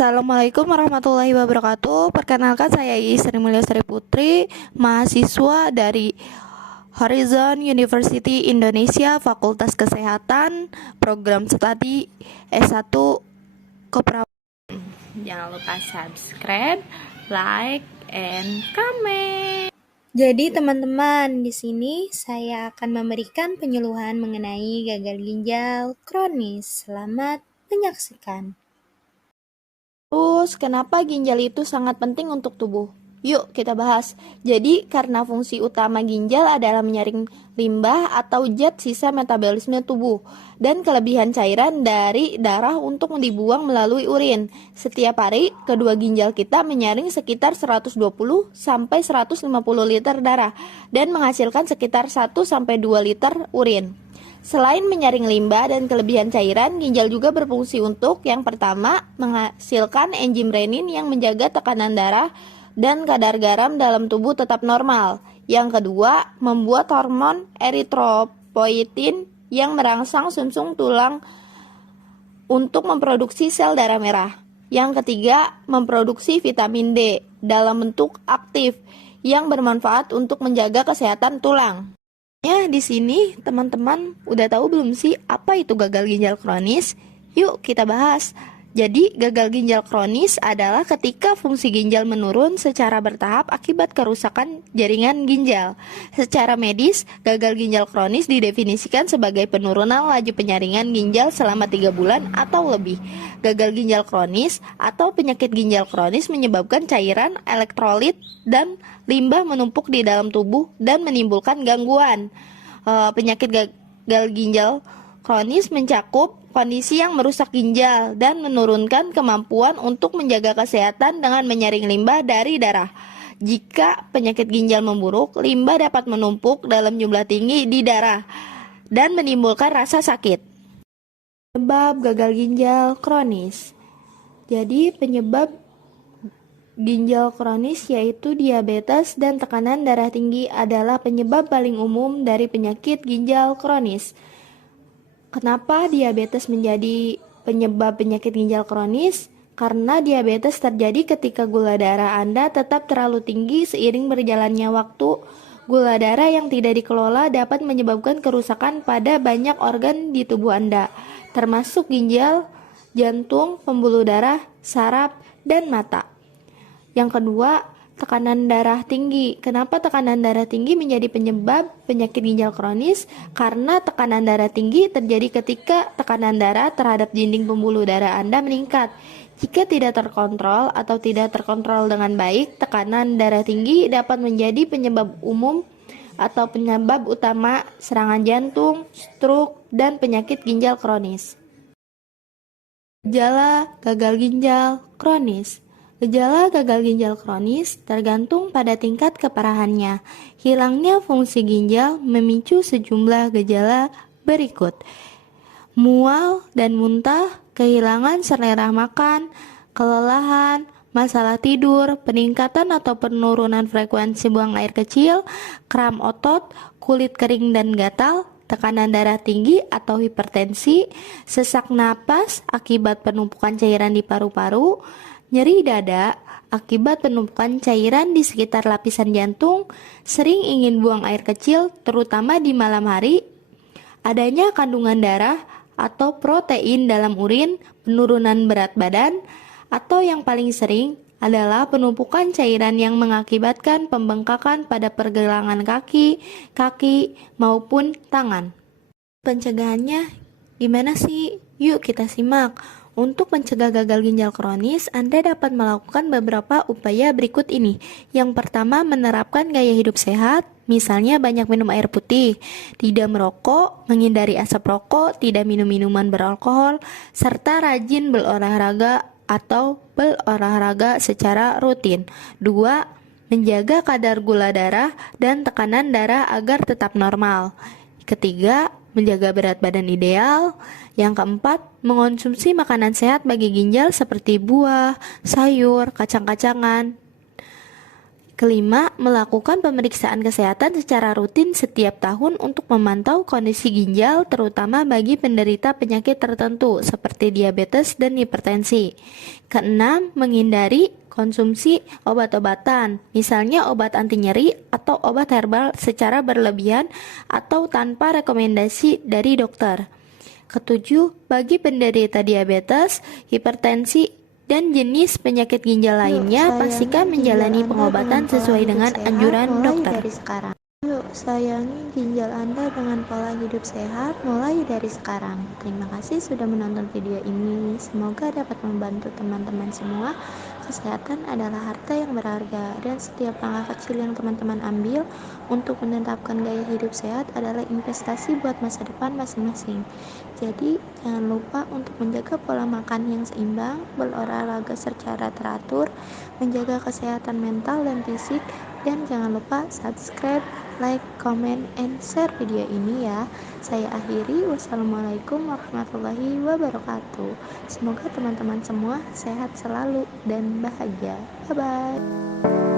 Assalamualaikum warahmatullahi wabarakatuh. Perkenalkan, saya Sri Mulyasari Putri, mahasiswa dari Horizon University Indonesia, Fakultas Kesehatan, Program Studi S1 Keperawatan. Jangan lupa subscribe, like, and comment. Jadi teman-teman, di sini saya akan memberikan penyuluhan mengenai gagal ginjal kronis. Selamat menyaksikan. Terus, kenapa ginjal itu sangat penting untuk tubuh? Yuk kita bahas. Jadi, karena fungsi utama ginjal adalah menyaring limbah atau zat sisa metabolisme tubuh dan kelebihan cairan dari darah untuk dibuang melalui urin. Setiap hari, kedua ginjal kita menyaring sekitar 120 sampai 150 liter darah dan menghasilkan sekitar 1 sampai 2 liter urin. Selain menyaring limbah dan kelebihan cairan, ginjal juga berfungsi untuk yang pertama, menghasilkan enzim renin yang menjaga tekanan darah dan kadar garam dalam tubuh tetap normal. Yang kedua, membuat hormon eritropoietin yang merangsang sumsum tulang untuk memproduksi sel darah merah. Yang ketiga, memproduksi vitamin D dalam bentuk aktif yang bermanfaat untuk menjaga kesehatan tulang. Di sini teman-teman udah tahu belum sih apa itu gagal ginjal kronis? Yuk kita bahas. Jadi gagal ginjal kronis adalah ketika fungsi ginjal menurun secara bertahap akibat kerusakan jaringan ginjal. Secara medis, gagal ginjal kronis didefinisikan sebagai penurunan laju penyaringan ginjal selama 3 bulan atau lebih. Gagal ginjal kronis atau penyakit ginjal kronis menyebabkan cairan, elektrolit, dan limbah menumpuk di dalam tubuh dan menimbulkan gangguan. Penyakit gagal ginjal kronis mencakup kondisi yang merusak ginjal dan menurunkan kemampuan untuk menjaga kesehatan dengan menyaring limbah dari darah. Jika penyakit ginjal memburuk, limbah dapat menumpuk dalam jumlah tinggi di darah dan menimbulkan rasa sakit. Penyebab gagal ginjal kronis. Jadi penyebab ginjal kronis yaitu diabetes dan tekanan darah tinggi adalah penyebab paling umum dari penyakit ginjal kronis. Kenapa diabetes menjadi penyebab penyakit ginjal kronis? Karena diabetes terjadi ketika gula darah Anda tetap terlalu tinggi seiring berjalannya waktu. Gula darah yang tidak dikelola dapat menyebabkan kerusakan pada banyak organ di tubuh Anda, termasuk ginjal, jantung, pembuluh darah, saraf, dan mata. Yang kedua, tekanan darah tinggi. Kenapa tekanan darah tinggi menjadi penyebab penyakit ginjal kronis? Karena tekanan darah tinggi terjadi ketika tekanan darah terhadap dinding pembuluh darah Anda meningkat. Jika tidak terkontrol atau tidak terkontrol dengan baik, tekanan darah tinggi dapat menjadi penyebab umum atau penyebab utama serangan jantung, stroke, dan penyakit ginjal kronis. Gejala gagal ginjal kronis. Gejala gagal ginjal kronis tergantung pada tingkat keparahannya. Hilangnya fungsi ginjal memicu sejumlah gejala berikut: mual dan muntah, kehilangan selera makan, kelelahan, masalah tidur, peningkatan atau penurunan frekuensi buang air kecil, kram otot, kulit kering dan gatal, tekanan darah tinggi atau hipertensi, sesak napas akibat penumpukan cairan di paru-paru, nyeri dada akibat penumpukan cairan di sekitar lapisan jantung, sering ingin buang air kecil terutama di malam hari, adanya kandungan darah atau protein dalam urin, penurunan berat badan, atau yang paling sering adalah penumpukan cairan yang mengakibatkan pembengkakan pada pergelangan kaki maupun tangan. Pencegahannya gimana sih? Yuk kita simak. Untuk mencegah gagal ginjal kronis, Anda dapat melakukan beberapa upaya berikut ini. Yang pertama, menerapkan gaya hidup sehat, misalnya banyak minum air putih, tidak merokok, menghindari asap rokok, tidak minum minuman beralkohol, serta rajin berolahraga atau berolahraga secara rutin. 2. Menjaga kadar gula darah dan tekanan darah agar tetap normal. Ketiga, menjaga berat badan ideal. Yang keempat, mengonsumsi makanan sehat bagi ginjal seperti buah, sayur, kacang-kacangan. Kelima, melakukan pemeriksaan kesehatan secara rutin setiap tahun untuk memantau kondisi ginjal, terutama bagi penderita penyakit tertentu seperti diabetes dan hipertensi. Keenam, menghindari konsumsi obat-obatan, misalnya obat anti nyeri atau obat herbal secara berlebihan atau tanpa rekomendasi dari dokter. Ketujuh, bagi penderita diabetes, hipertensi, dan jenis penyakit ginjal lainnya, pastikan menjalani pengobatan sesuai dengan anjuran dokter. Yuk, sayangi ginjal Anda dengan pola hidup sehat mulai dari sekarang. Terima kasih sudah menonton video ini. Semoga dapat membantu teman-teman semua. Kesehatan adalah harta yang berharga, dan setiap langkah kecil yang teman-teman ambil untuk menetapkan gaya hidup sehat adalah investasi buat masa depan masing-masing. Jadi, jangan lupa untuk menjaga pola makan yang seimbang, berolahraga secara teratur, menjaga kesehatan mental dan fisik, dan jangan lupa subscribe, like, comment, and share video ini ya. Saya akhiri, wassalamualaikum warahmatullahi wabarakatuh. Semoga teman-teman semua sehat selalu dan bahagia. Bye-bye.